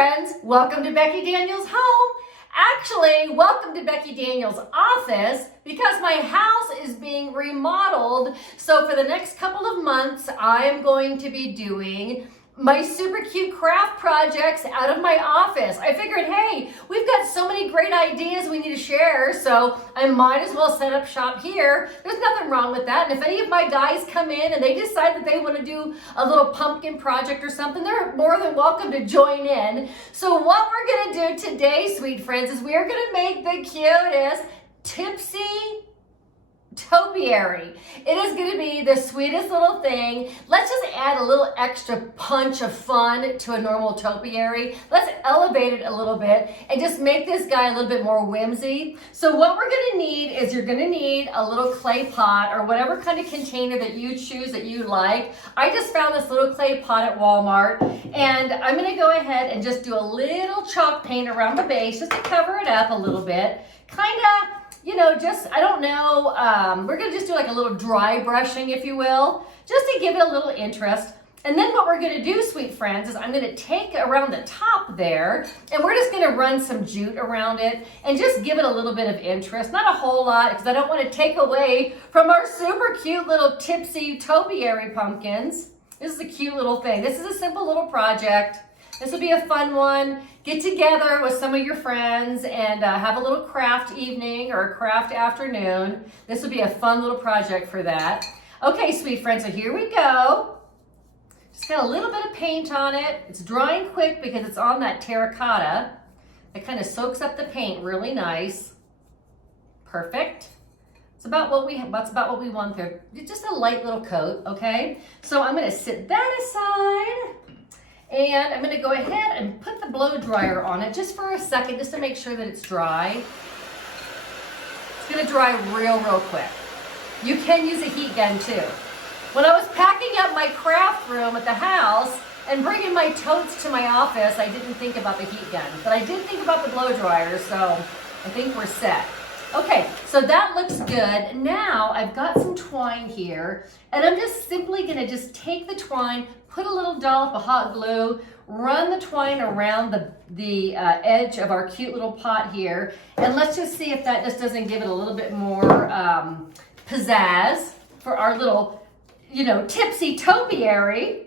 friends, welcome to Becky Daniels' home. Actually, welcome to Becky Daniels' office because my house is being remodeled. So for the next couple of months, I am going to be doing my super cute craft projects out of my office. I figured, hey, we've got so many great ideas we need to share, so I might as well set up shop here. There's nothing wrong with that. And if any of my guys come in and they decide that they want to do a little pumpkin project or something, they're more than welcome to join in. So what we're gonna do today, sweet friends, is we are gonna make the cutest Tipsy Topiary. It is going to be the sweetest little thing. Let's just add a little extra punch of fun to a normal topiary. Let's elevate it a little bit and just make this guy a little bit more whimsy. So what we're going to need is you're going to need a little clay pot or whatever kind of container that you choose that you like. I just found this little clay pot at Walmart, and I'm going to go ahead and just do a little chalk paint around the base just to cover it up a little bit. Kind of, you know, just, I don't know, we're going to just do like a little dry brushing, if you will, just to give it a little interest. And then what we're going to do, sweet friends, is I'm going to take around the top there, and we're just going to run some jute around it and just give it a little bit of interest. Not a whole lot, because I don't want to take away from our super cute little Tipsy Topiary pumpkins. This is a cute little thing. This is a simple little project. This will be a fun one. Get together with some of your friends and have a little craft evening or a craft afternoon. This will be a fun little project for that. Okay, sweet friends, so here we go. Just got a little bit of paint on it. It's drying quick because it's on that terracotta. It kind of soaks up the paint really nice. Perfect. It's about what that's about what we want there. Just a light little coat, okay? So I'm gonna sit that aside. And I'm going to go ahead and put the blow dryer on it just for a second, just to make sure that it's dry. It's going to dry real quick. You can use a heat gun too. When I was packing up my craft room at the house and bringing my totes to my office, I didn't think about the heat gun, but I did think about the blow dryer, so I think we're set. Okay, so that looks good. Now I've got some twine here, and I'm just simply going to just take the twine, put a little dollop of hot glue, run the twine around the edge of our cute little pot here, and let's just see if that just doesn't give it a little bit more pizzazz for our little, you know, Tipsy Topiary.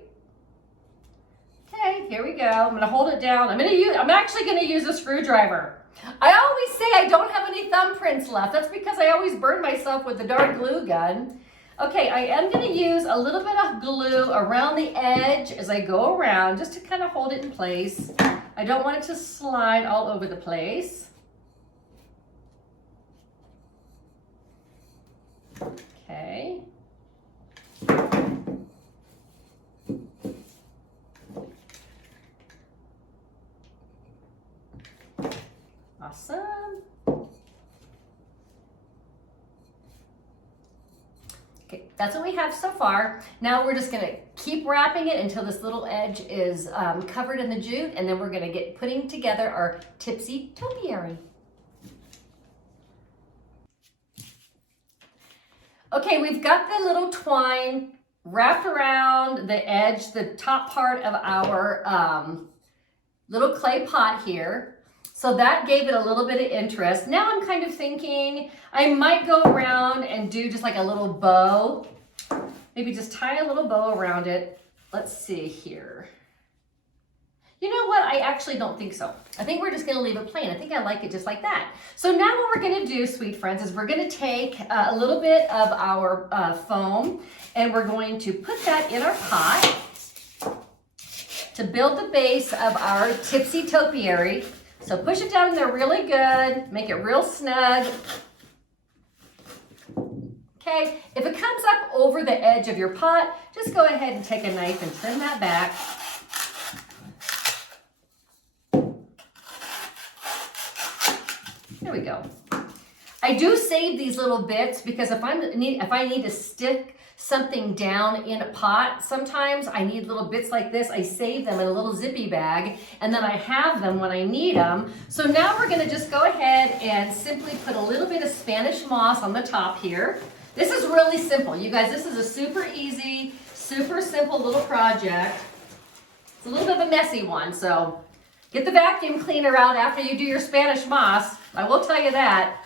Okay, here we go. I'm gonna hold it down. I'm actually gonna use a screwdriver. I always say I don't have any thumbprints left. That's because I always burn myself with the darn glue gun. Okay, I am going to use a little bit of glue around the edge as I go around, just to kind of hold it in place. I don't want it to slide all over the place. Okay. Awesome. Okay, that's what we have so far. Now we're just going to keep wrapping it until this little edge is covered in the jute, and then we're going to get putting together our Tipsy Topiary. Okay, we've got the little twine wrapped around the edge, the top part of our little clay pot here. So that gave it a little bit of interest. Now I'm kind of thinking I might go around and do just like a little bow. Maybe just tie a little bow around it. Let's see here. You know what? I actually don't think so. I think we're just going to leave it plain. I think I like it just like that. So now what we're going to do, sweet friends, is we're going to take a little bit of our foam, and we're going to put that in our pot to build the base of our Tipsy Topiary. So push it down in there really good, make it real snug. Okay, if it comes up over the edge of your pot, just go ahead and take a knife and trim that back. There we go. I do save these little bits because if I need to stick something down in a pot, sometimes I need little bits like this. I save them in a little zippy bag, and then I have them when I need them. So now we're gonna just go ahead and simply put a little bit of Spanish moss on the top here. This is really simple, you guys. This is a super easy, super simple little project. It's a little bit of a messy one, so Get the vacuum cleaner out after you do your Spanish moss. I will tell you that.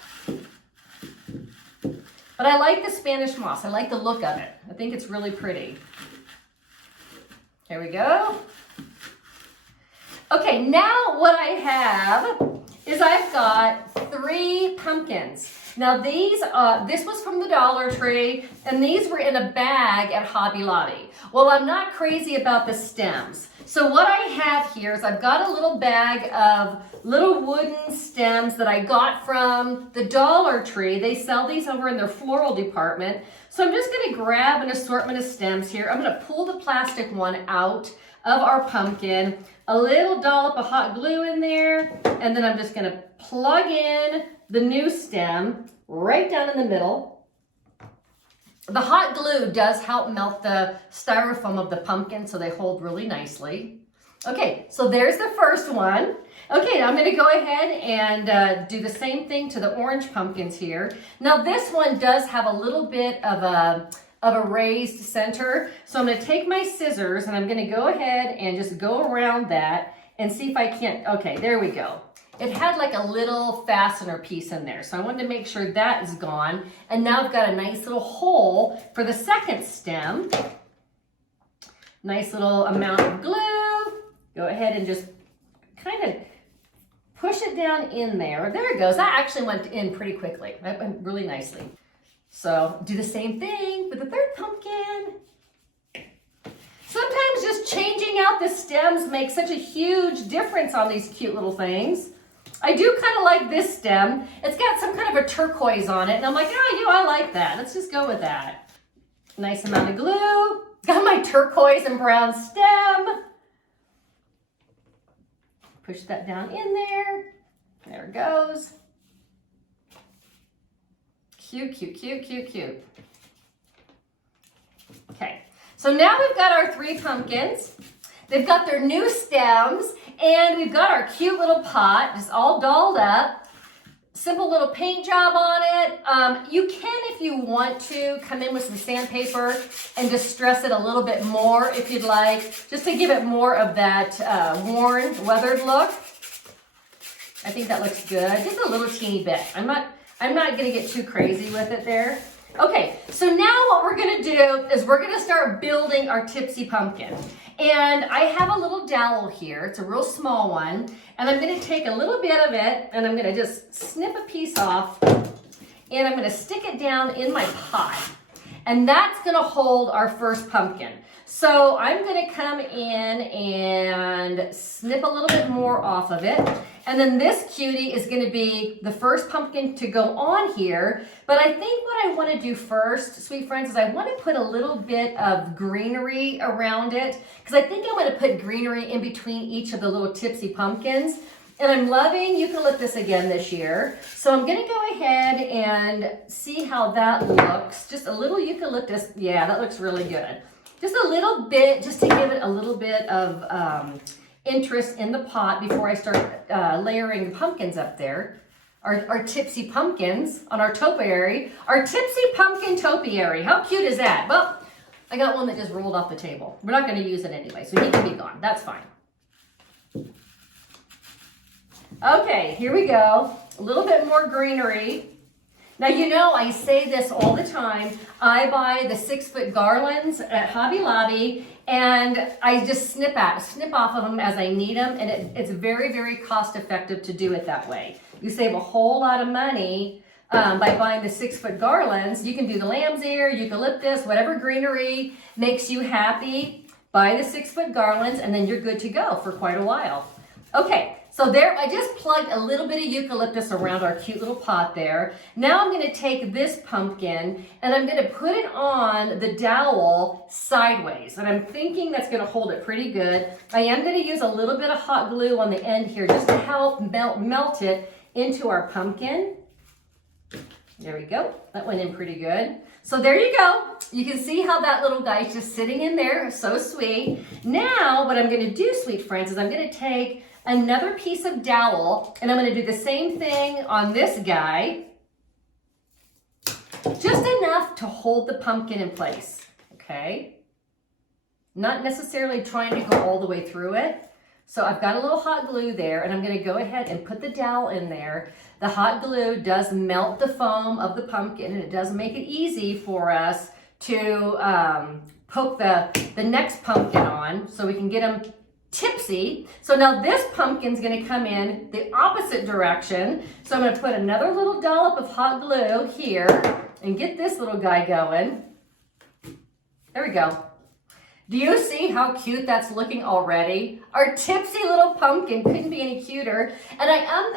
But I like the Spanish moss. I like the look of it. I think it's really pretty. Here we go. Okay, now what I have is I've got 3 pumpkins. Now these, this was from the Dollar Tree, and these were in a bag at Hobby Lobby. Well, I'm not crazy about the stems. So what I have here is I've got a little bag of little wooden stems that I got from the Dollar Tree. They sell these over in their floral department. So I'm just gonna grab an assortment of stems here. I'm gonna pull the plastic one out of our pumpkin, a little dollop of hot glue in there, and then I'm just gonna plug in the new stem right down in the middle. The hot glue does help melt the styrofoam of the pumpkin so they hold really nicely. Okay, so there's the first one. Okay, now I'm gonna go ahead and do the same thing to the orange pumpkins here. Now this one does have a little bit of a raised center. So I'm gonna take my scissors and I'm gonna go ahead and just go around that and see if I can't, okay, there we go. It had like a little fastener piece in there. So I wanted to make sure that is gone. And now I've got a nice little hole for the second stem. Nice little amount of glue. Go ahead and just kind of push it down in there. There it goes. That actually went in pretty quickly. That went really nicely. So do the same thing with the third pumpkin. Sometimes just changing out the stems makes such a huge difference on these cute little things. I do kind of like this stem. It's got some kind of a turquoise on it, and I'm like, oh, I like that. Let's just go with that. Nice amount of glue. Got my turquoise and brown stem. Push that down in there. There it goes. Cute, cute, cute, cute, cute. Okay, so now we've got our 3 pumpkins. They've got their new stems, and we've got our cute little pot, just all dolled up. Simple little paint job on it. You can, if you want to, come in with some sandpaper and distress it a little bit more if you'd like, just to give it more of that worn, weathered look. I think that looks good. Just a little teeny bit. I'm not gonna get too crazy with it there. Okay, so now what we're gonna do is we're gonna start building our Tipsy pumpkin. And I have a little dowel here, it's a real small one, and I'm gonna take a little bit of it and I'm gonna just snip a piece off and I'm gonna stick it down in my pot. And that's gonna hold our first pumpkin. So I'm gonna come in and snip a little bit more off of it. And then this cutie is gonna be the first pumpkin to go on here. But I think what I wanna do first, sweet friends, is I wanna put a little bit of greenery around it, because I think I'm gonna put greenery in between each of the little Tipsy pumpkins. And I'm loving eucalyptus again this year. So I'm gonna go ahead and see how that looks. Just a little eucalyptus, yeah, that looks really good. Just a little bit, just to give it a little bit of interest in the pot before I start layering pumpkins up there. Our Tipsy pumpkins on our topiary. Our Tipsy PumpkinTopiary. How cute is that? Well, I got one that just rolled off the table. We're not going to use it anyway, so he can be gone. That's fine. Okay, here we go. A little bit more greenery. Now, you know, I say this all the time. I buy the 6-foot garlands at Hobby Lobby, and I just snip off of them as I need them, and it's very, very cost effective to do it that way. You save a whole lot of money by buying the 6-foot garlands. You can do the lamb's ear, eucalyptus, whatever greenery makes you happy. Buy the 6-foot garlands, and then you're good to go for quite a while. Okay. So there, I just plugged a little bit of eucalyptus around our cute little pot there. Now I'm gonna take this pumpkin and I'm gonna put it on the dowel sideways. And I'm thinking that's gonna hold it pretty good. I am gonna use a little bit of hot glue on the end here just to help melt it into our pumpkin. There we go, that went in pretty good. So there you go. You can see how that little guy's just sitting in there, so sweet. Now what I'm gonna do, sweet friends, is I'm gonna take another piece of dowel, and I'm gonna do the same thing on this guy. Just enough to hold the pumpkin in place, okay? Not necessarily trying to go all the way through it, So I've got a little hot glue there, and I'm gonna go ahead and put the dowel in there. The hot glue does melt the foam of the pumpkin, and it does make it easy for us to poke the next pumpkin on so we can get them tipsy. So now this pumpkin's gonna come in the opposite direction. So I'm gonna put another little dollop of hot glue here and get this little guy going. There we go. Do you see how cute that's looking already? Our tipsy little pumpkin couldn't be any cuter. And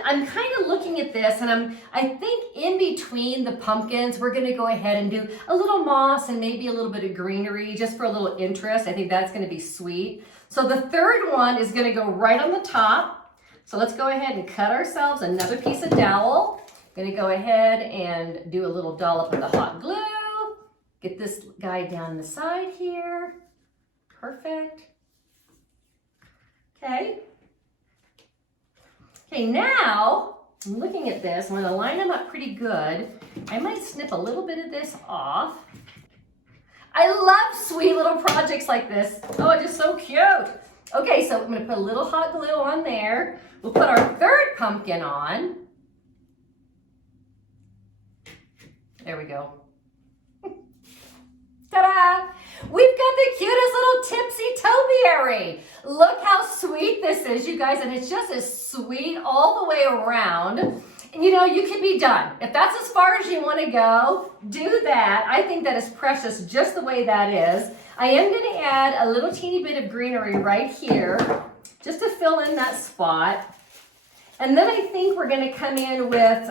I'm kind of looking at this, and I think in between the pumpkins, we're gonna go ahead and do a little moss and maybe a little bit of greenery just for a little interest. I think that's gonna be sweet. So the third one is gonna go right on the top. So let's go ahead and cut ourselves another piece of dowel. Gonna go ahead and do a little dollop of the hot glue. Get this guy down the side here. Perfect. Okay. Okay, now I'm looking at this. I'm gonna line them up pretty good. I might snip a little bit of this off. I love sweet little projects like this. Oh, it's just so cute. Okay, so I'm gonna put a little hot glue on there. We'll put our third pumpkin on. There we go. Ta-da! We've got the cutest little Tipsy topiary. Look how sweet this is, you guys, and it's just as sweet all the way around. And you know, you can be done. If that's as far as you want to go, do that. I think that is precious just the way that is. I am going to add a little teeny bit of greenery right here, just to fill in that spot. And then I think we're going to come in with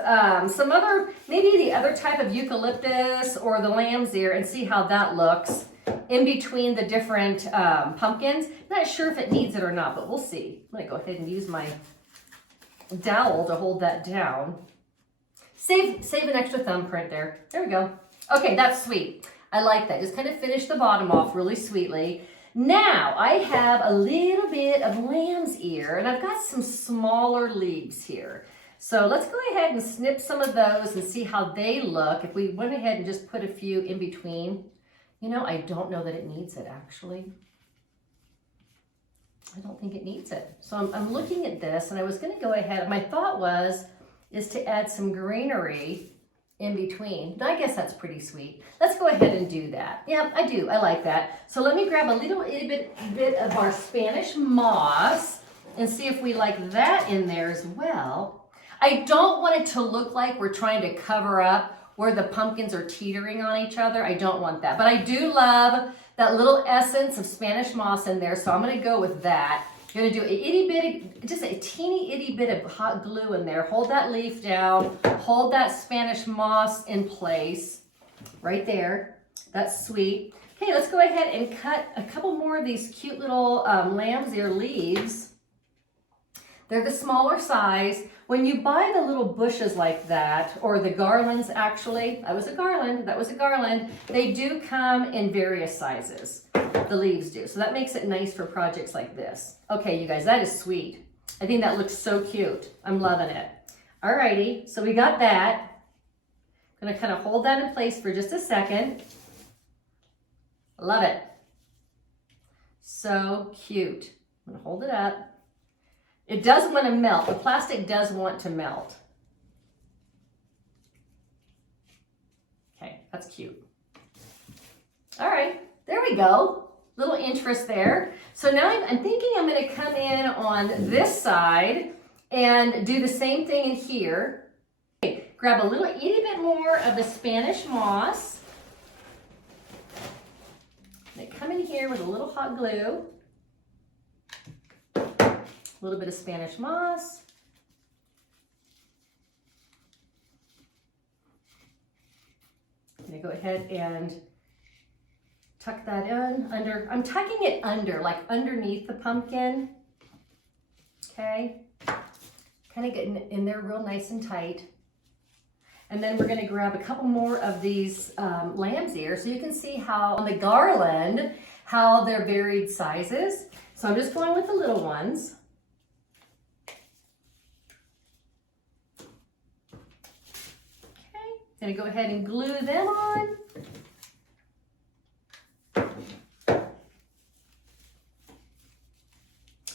some other, maybe the other type of eucalyptus or the lamb's ear, and see how that looks in between the different pumpkins. Not sure if it needs it or not, but we'll see. I'm going to go ahead and use my dowel to hold that down. Save an extra thumbprint there. There we go. Okay, that's sweet. I like that. Just kind of finish the bottom off really sweetly. Now I have a little bit of lamb's ear, and I've got some smaller leaves here. So let's go ahead and snip some of those and see how they look. If we went ahead and just put a few in between, you know, I don't know that it needs it actually. I don't think it needs it. So I'm looking at this, and I was going to go ahead. My thought is to add some greenery in between. I guess that's pretty sweet. Let's go ahead and do that. Yeah, I do. I like that. So let me grab a little bit of our Spanish moss and see if we like that in there as well. I don't want it to look like we're trying to cover up where the pumpkins are teetering on each other. I don't want that. But I do love that little essence of Spanish moss in there, so I'm going to go with that. I'm going to do just a teeny itty bit of hot glue in there. Hold that leaf down. Hold that Spanish moss in place right there. That's sweet. Okay, let's go ahead and cut a couple more of these cute little lamb's ear leaves. They're the smaller size. When you buy the little bushes like that, or the garlands actually, that was a garland, they do come in various sizes. The leaves do. So that makes it nice for projects like this. Okay, you guys, that is sweet. I think that looks so cute. I'm loving it. Alrighty, so we got that. I'm gonna kind of hold that in place for just a second. Love it. So cute. I'm gonna hold it up. It does want to melt. The plastic does want to melt. Okay, that's cute. All right, there we go. Little interest there. So now I'm thinking I'm going to come in on this side and do the same thing in here. Okay, grab a little itty bit more of the Spanish moss. And come in here with a little hot glue. A little bit of Spanish moss. I'm going to go ahead and tuck that in under. I'm tucking it under, like underneath the pumpkin. Okay. Kind of getting in there real nice and tight. And then we're going to grab a couple more of these lamb's ears so you can see how on the garland, how they're varied sizes. So I'm just going with the little ones. Gonna go ahead and glue them on.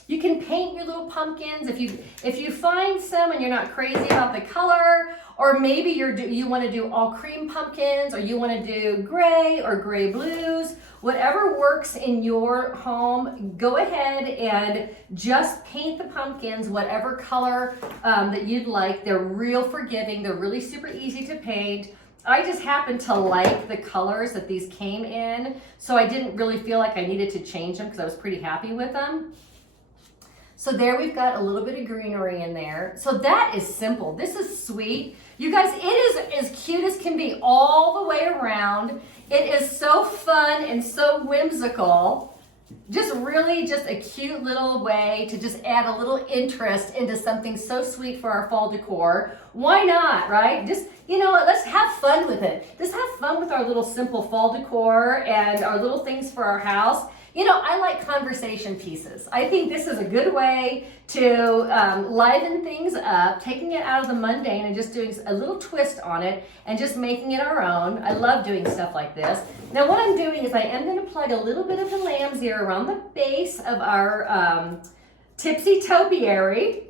You can paint your little pumpkins. If you find some and you're not crazy about the color, or maybe you want to do all cream pumpkins, or you want to do gray or gray blues, whatever works in your home, go ahead and just paint the pumpkins whatever color that you'd like. They're real forgiving. They're really super easy to paint. I just happen to like the colors that these came in, so I didn't really feel like I needed to change them because I was pretty happy with them. So there we've got a little bit of greenery in there. So that is simple. This is sweet. You guys, it is as cute as can be all the way around. It is so fun and so whimsical. Just really just a cute little way to just add a little interest into something so sweet for our fall decor. Why not, right? Just, you know what, let's have fun with it. Just have fun with our little simple fall decor and our little things for our house. You know, I like conversation pieces. I think this is a good way to liven things up, taking it out of the mundane and just doing a little twist on it and just making it our own. I love doing stuff like this. Now what I'm doing is I am going to plug a little bit of the lamb's ear around the base of our Tipsy Topiary.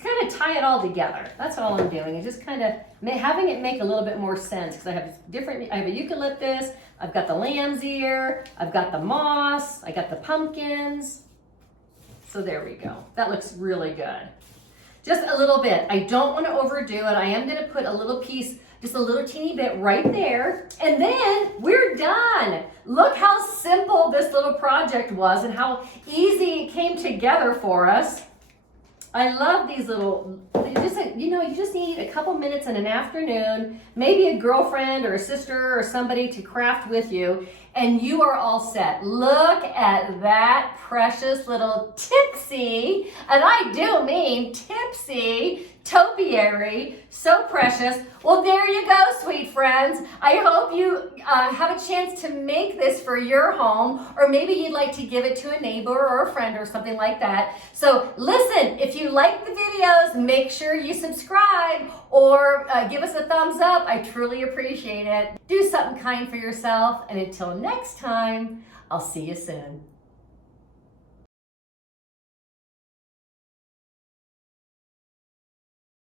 Kind of tie it all together. That's all I'm doing. Is just kind of having it make a little bit more sense, because I have a eucalyptus, I've got the lamb's ear, I've got the moss, I got the pumpkins. So there we go. That looks really good. Just a little bit. I don't want to overdo it. I am going to put a little piece, just a little teeny bit right there, and then we're done. Look how simple this little project was and how easy it came together for us. I love these little, you just need a couple minutes in an afternoon, maybe a girlfriend or a sister or somebody to craft with you, and you are all set. Look at that precious little Tipsy, and I do mean Tipsy Topiary, so precious. Well, there you go, sweet friends. I hope you have a chance to make this for your home, or maybe you'd like to give it to a neighbor or a friend or something like that. So listen, if you like the videos, make sure you subscribe or give us a thumbs up. I truly appreciate it. Do something kind for yourself, and until next time, I'll see you soon.